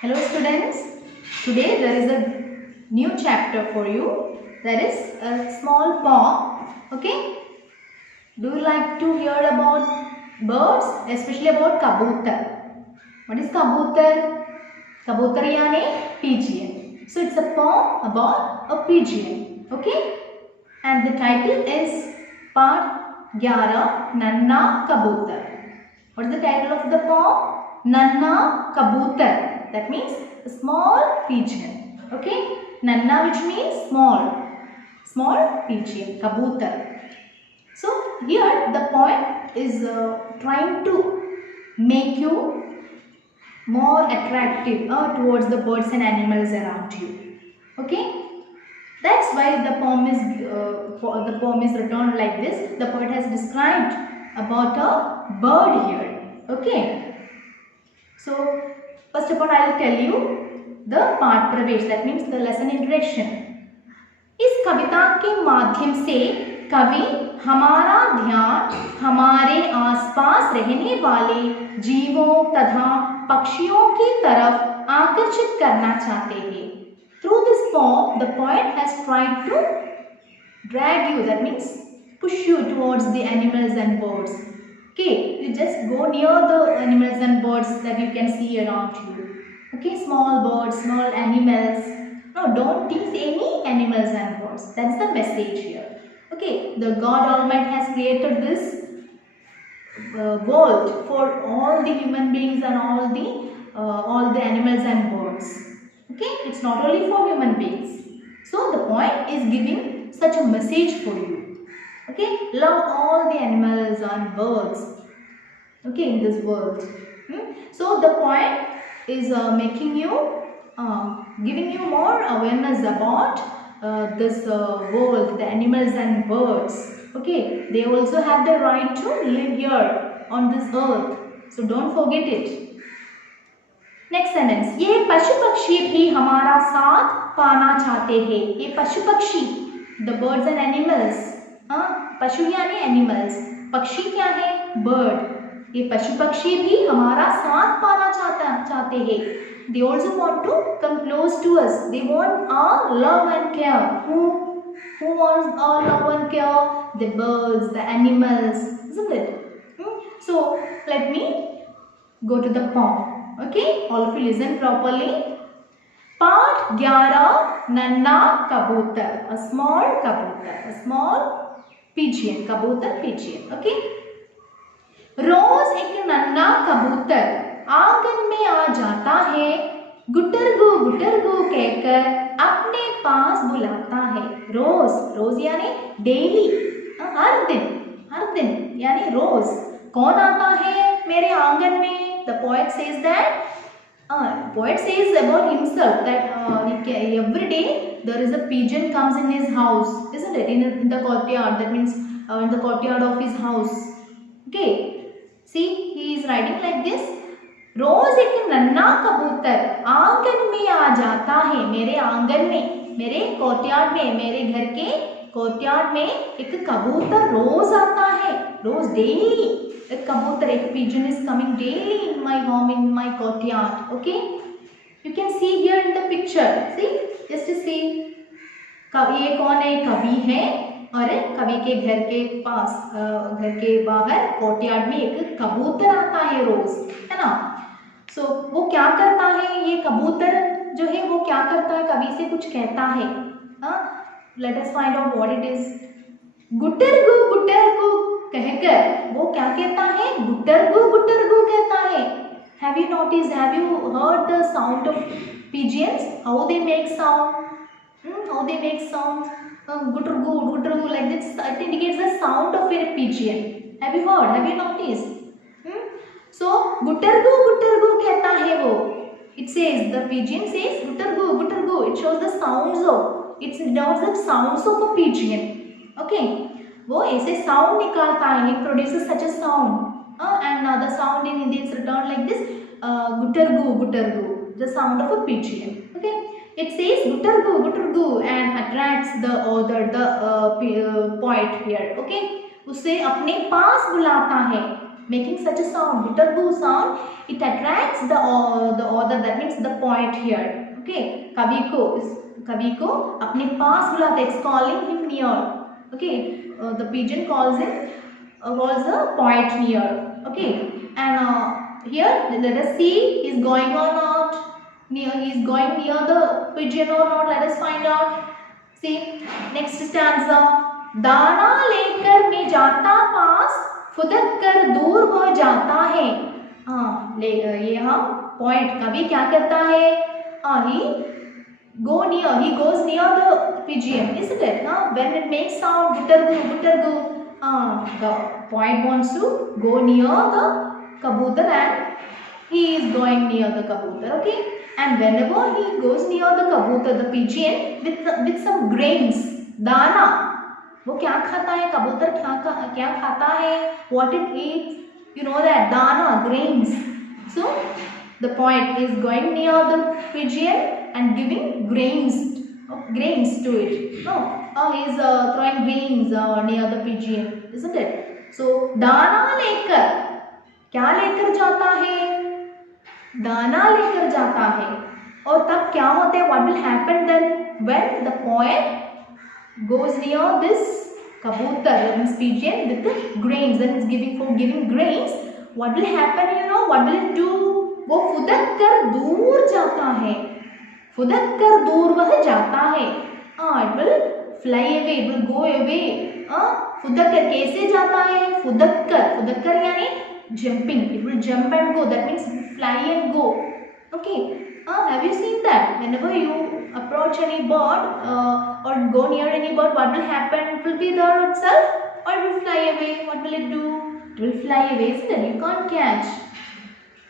Hello students, today there is a new chapter for you. That is a small poem. Okay, do you like to hear about birds, especially about kabutar? What is kabutar? Kabutar यानी pigeon. So it's a poem about a pigeon. Okay, and the title is Part 11 Nanna Kabutar. What is the title of the poem? Nanna Kabutar. That means a small pigeon. Okay, Nanna, which means small pigeon, Kabutar. So here the poem is trying to make you more attractive towards the birds and animals around you. Okay, that's why the poem is written like this. The poet has described about a bird here. Okay, so first of all I will tell you the part pravesh, that means the lesson introduction. इस कविता के माध्यम से कवि हमारा ध्यान हमारे आसपास रहने वाले जीवों तथा पक्षियों की तरफ आकर्षित करना चाहते हैं. Through this poem, the poet has tried to drag you, that means push you towards the animals and birds. Okay, you just go near the animals and birds that you can see around you. Okay, small birds, small animals. No, don't tease any animals and birds. That's the message here. Okay, the God Almighty has created this world for all the human beings and all the animals and birds. Okay, it's not only for human beings. So the poem is giving such a message for you. Okay, love all the animals and birds. Okay, in this world. So the poem is making you, giving you more awareness about this world, the animals and birds. Okay, they also have the right to live here on this earth. So don't forget it. Next sentence, ये पशु पक्षी भी हमारा साथ पाना चाहते हैं. ये पशु पक्षी, द बर्ड्स एंड एनिमल्स. पशु यानी एनिमल्स, पक्षी क्या है? बर्ड. ये पशु पक्षी भी हमारा साथ पाना चाहते हैं. They also want to come close to us. They want our love and care. Who wants our love and care? The birds, the animals, isn't it? So let me go to the poem. Okay, all of you listen properly. Part 11 Nanna Kabutar, a small kabutar, a small pigeon, kabutar pigeon. Okay, रोज एक नन्ना कबूतर आंगन में आ जाता है, गुटरगू कहकर अपने पास बुलाता है. रोज यानी डेली, हर दिन यानी रोज. कौन आता है मेरे आंगन में? The poet says about himself that every day there is a pigeon comes in his house, isn't it? In the courtyard, that means in the courtyard of his house. Okay, see, he is writing like this. रोज एक नन्ना कबूतर आंगन में आ जाता है. मेरे आंगन में, मेरे कोर्टयार्ड में, मेरे घर के कोर्टयार्ड में एक कबूतर रोज आता है. रोज, daily. A kabutar, a pigeon is coming daily in my home, in my courtyard. Okay, you can see here in the picture. See, just to see. ये कौन है? कवि है, और कवि के घर के पास, घर के बाहर कोर्टयार्ड में एक कबूतर आता है रोज, है ना. सो वो क्या करता है? ये कबूतर जो है वो क्या करता है? कवि से कुछ कहता है. Let us find out what it is. गुटरगू कहकर वो क्या कहता है? गुटरगू कहता है. Have you noticed? Have you heard the sound of pigeons? How they make sound? How they make sound? Gutargu like this. It indicates the sound of a pigeon. Have you heard? Have you noticed? So गुटरगू कहता है वो. It says, the pigeon says गुटरगू. It shows the sounds of. It denotes the sounds of a pigeon. Okay. वो ऐसे sound निकालता है. It produces such a sound. And the sound in Hindi is written like this. Gutargu, the sound of a pigeon. Okay. It says गुटरगू and attracts the author, the poet here. Okay. उसे अपने पास बुलाता है. Making such a sound, गुटरगू sound, it attracts the author, that that means the point here. Okay, कवि को अपने पास बुलाते, it's calling him near. Okay, the pigeon calls the point near. Okay, and here let us see he's going or not, he's going near the pigeon or not. Let us find out. See next stanza, दाना लेकर मैं जाता पास, फुदक कर दूर हो जाता है. हाँ, ये हम पॉइंट कवि क्या करता है, he goes near the pigeon, isn't it? When it makes sound guttergu, the point wants to go near the kabutar and he is going near the kabutar. Okay, and whenever he goes near the kabutar, the pigeon with some grains, दाना, वो क्या खाता है, कबूतर क्या खाता है, what it eats, you know that, दाना, grains. So the point is going near the pigeon and giving grains to it. No, he is throwing grains near the pigeon, isn't it? So दाना लेकर, क्या लेकर जाता है, दाना लेकर जाता है. और तब क्या होता है, what will happen then when the point goes near this kabutar, this pigeon, with the grains, then it's giving grains. What will happen, you know, what will it do? वो फुदक कर दूर जाता है, फुदक कर दूर वह जाता है. It will fly away, it will go away. फुदक कर कैसे जाता है, फुदक कर यानी jumping, it will jump and go, that means fly and go. Okay, have you seen that? Whenever you approach any bird or go near any bird, what will happen? It will be there itself or it will fly away. What will it do? It will fly away, isn't it? You can't catch.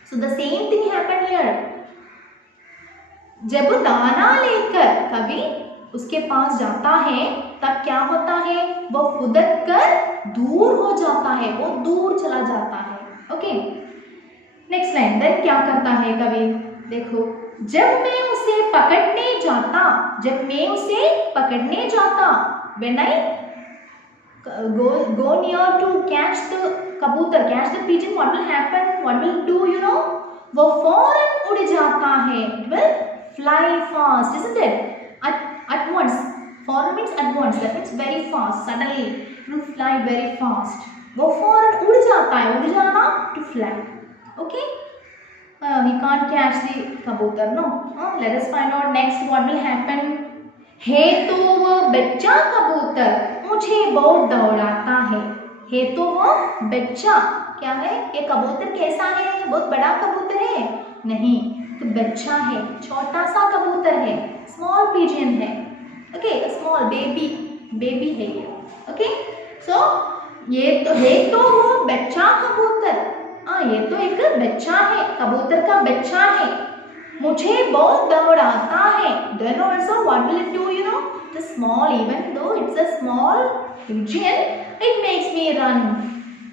So the same thing happened here. जब दाना लेकर कवि उसके पास जाता है तब क्या होता है, वो फुदक कर दूर हो जाता है, वो दूर चला जाता है. Okay, next line. देन क्या करता है कवि, देखो, जब मैं उसे पकड़ने जाता, when I go near to catch the kabutar, catch the pigeon, what will happen, what will do, you know, वो फौरन उड़ जाता है, it will fly fast, isn't it? At once, फौरन means at once, that means very fast, suddenly, it will fly very fast. वो फौरन उड़ जाता है, उड़ जाना, to fly. Okay, he can't catch the kabutar, no. Let us find out next what will happen. है तो वो बच्चा कबूतर मुझे बहुत दौड़ाता है. है तो वो बच्चा, क्या है, ये कबूतर कैसा है, बहुत बड़ा कबूतर है नहीं, तो बच्चा है, छोटा सा कबूतर है, स्मॉल पिजन है. ओके, स्मॉल बेबी है ये. ओके, सो ये तो है तो वो बच्चा कबूतर, ये तो एक बच्चा है, कबूतर का बच्चा है, मुझे बहुत दौड़ाता है. Then also what will it do, you know, the small, even though it's a small pigeon, it makes me run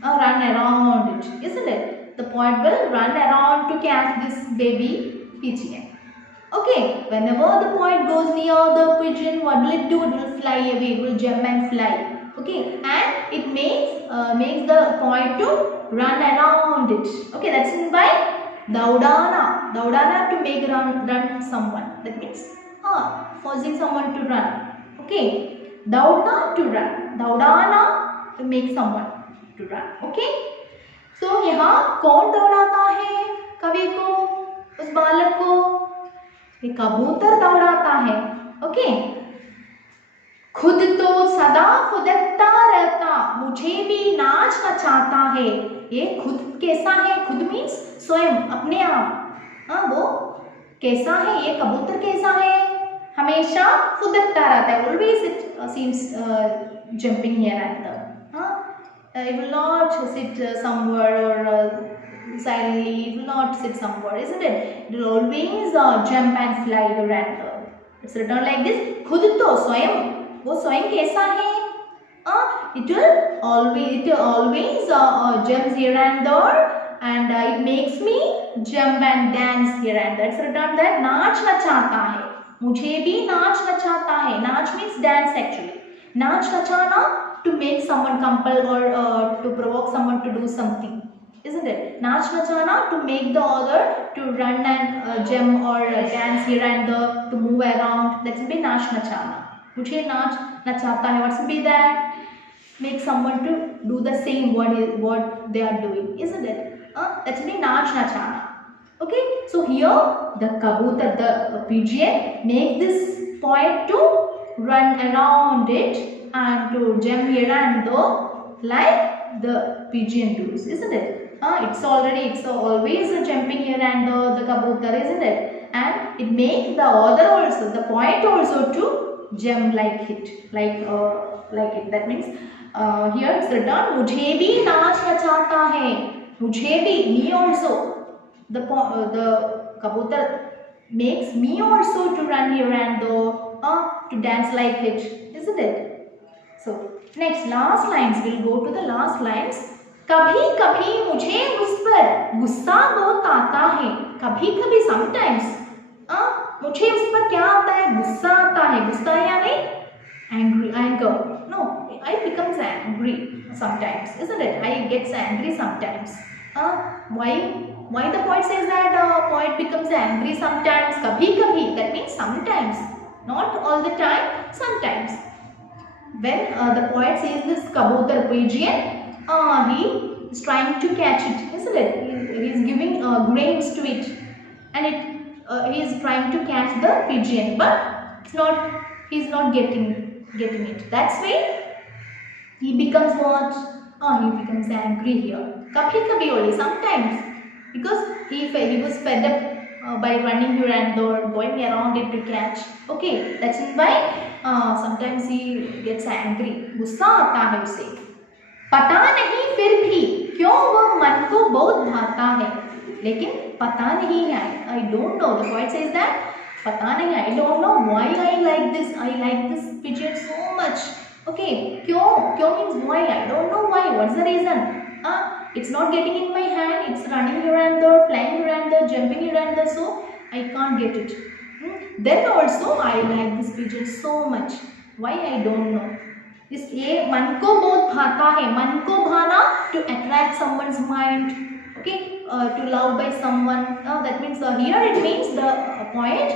around it, isn't it? The point will run around to catch this baby pigeon. Okay, whenever the point goes near the pigeon, what will it do? It will fly away, it will jump and fly. Okay, and it makes the point to run around it. Okay, that's meant by daudana to make run someone, that means forcing someone to run. Okay, daudna to run, daudana to make someone to run. Okay, so यहाँ कौन दौड़ाता है कवि को, उस बालक को, ये कबूतर दौड़ाता है. ओके, खुद तो सदा फुदकता रहता, मुझे भी नाच नचाता है. ये खुद कैसा है, खुद मीन्स स्वयं, अपने आप. वो कैसा है, ये कबूतर कैसा है, हमेशा फुदकता रहता है. Always it seems jumping here and there. It will not sit somewhere or silently, it will not sit somewhere, isn't it? It will always jump and fly here and there. It's written like this. खुद तो स्वयं, वो स्वयं कैसा है, it will always jumps here and there, and it makes me jump and dance here and there. It's written that नाच नचाता है, मुझे भी नाच नचाता है. नाच means dance actually. नाच नचाना, to make someone compel or to provoke someone to do something. isn't it? Nach nachana, to make the other to run and jump or dance here and there, to move around. That will be nach nachana. Mujhe nach nachata hai. What will be that? Make someone to do the same what they are doing, isn't it? That will be nach nachana. Okay, so here the kabutar, the pigeon, make this point to run around it and to jump here and there like the pigeon does, isn't it? It's always jumping here and there, the kabutar, isn't it? And it makes the other also, the point also to jump like it, like it. That means here it's written, मुझे भी नाच नचाता है, मुझे भी, me also. The kabutar makes me also to run here and there, to dance like it, isn't it? So next, last lines, we'll go to the last lines. कभी कभी मुझे उस पर गुस्सा बहुत आता है. कभी कभी sometimes मुझे उस पर क्या आता है? गुस्सा आता है. गुस्सा यानी anger. No, I becomes angry sometimes, isn't it? I gets angry sometimes. Why the poet says that poet becomes angry sometimes? Kabhi kabhi, that means sometimes, not all the time, sometimes. When the poet says this kabutar pigeon, he is trying to catch it, isn't it? He is giving grains to it, and he is trying to catch the pigeon, but he is not getting it. That's why he becomes what? He becomes angry here. Kabhi kabhi only, sometimes. Because he was fed up by running here and there, going around it to catch. Okay, that's why sometimes he gets angry. गुस्सा आता है उसे. पता नहीं फिर भी क्यों वह मन को बहुत भाता है. लेकिन पता नहीं है. I don't know. The poet says that पता नहीं. I don't know why I like this. I like this pigeon so much. Okay, क्यों means why. I don't know why. What's the reason? It's not getting in my hand, it's running here and there, flying here and there, jumping here and there, so I can't get it. Then also I like this pigeon so much. Why? I don't know. ये मन को बहुत भाता है. मन को भाना, to attract someone's mind. Okay, to love by someone. That means here it means the poet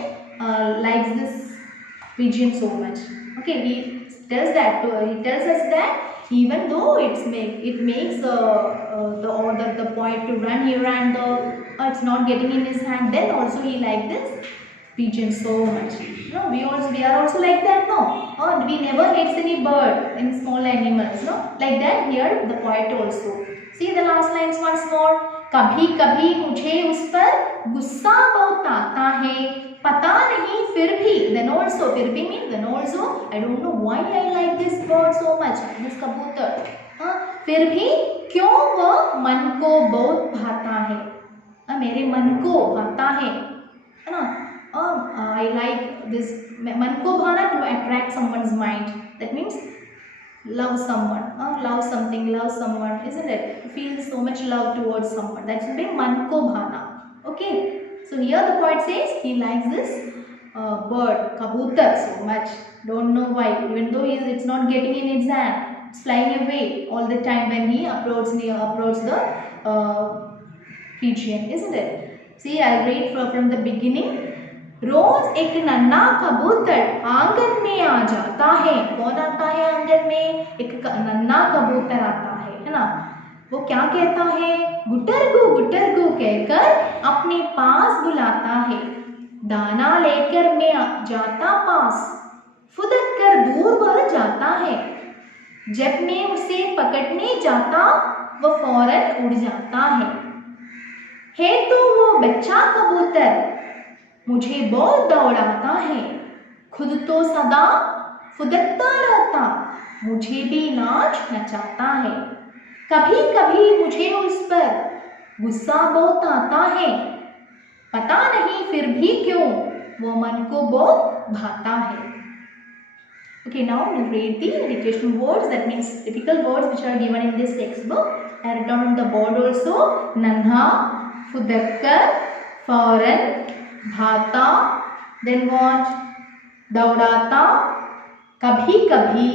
likes this pigeon so much. Okay, he tells us that even though it makes the poet to run here and there, it's not getting in his hand, then also he likes this pigeon so much. No, we are also like that, no? We never hates any bird, any small animals, no? Like that here the poet also. See the last lines once more. कभी कभी मुझे उस पर गुस्सा बहुत आता है. पता नहीं फिर भी, then also, फिर भी means then also, I don't know why I like this bird so much, this कबूतर. फिर भी क्यों वह मन को बहुत भाता है. मेरे मन को भाता है ना. I like this. मन को भाना, to attract someone's mind. That means love someone, love something, love someone, isn't it? Feel so much love towards someone. That should be man ko bhana. Okay. So here the poet says he likes this bird, kabutar, so much. Don't know why. Even though it's not getting in its hand, it's flying away all the time when he approaches the pigeon, isn't it? See, I'll read from the beginning. रोज एक नन्हा कबूतर आंगन में आ जाता है. कौन आता है आंगन में? एक नन्हा कबूतर आता है ना. वो क्या कहता है? गुटरगू कहकर अपने पास बुलाता है. दाना लेकर मैं जाता पास, फुदक कर दूर बढ़ जाता है. जब मैं उसे पकड़ने जाता, वो फौरन उड़ जाता है तो वो बच्चा कबूतर मुझे बहुत दौड़ाता है. खुद तो सदा फुदकता रहता, मुझे भी नाच नचाता है. कभी कभी मुझे उस पर गुस्सा बहुत आता है. पता नहीं फिर भी क्यों वो मन को बहुत भाता है. Okay, now we'll read the dictation words. That means typical words which are given in this textbook. I write down on the board also. Nanha, fudakkar, fauran, भाता, then what? दौड़ाता, कभी कभी.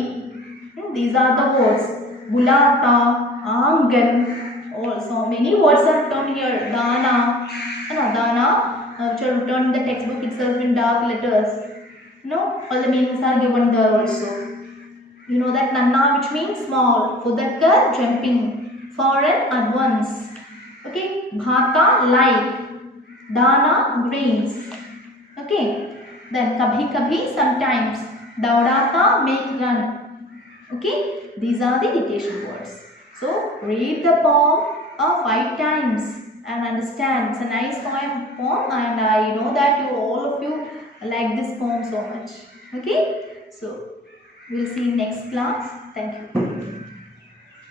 These are the words. बुलाता, आंगन, Oh, so many words are written here. Dana, dana, which are written in the textbook itself in dark letters. All the meanings are given there also. You know that nanna, which means small. Fudakkar, jumping. Foreign, advance. Okay. Bhata, like. Dana, grains. Okay. Then kabhi kabhi, sometimes. Daudata, make run. Okay. These are the dictation words. So read the poem 5 times and understand. It's a nice poem, and I know that all of you like this poem so much. Okay. So we'll see you next class. Thank you.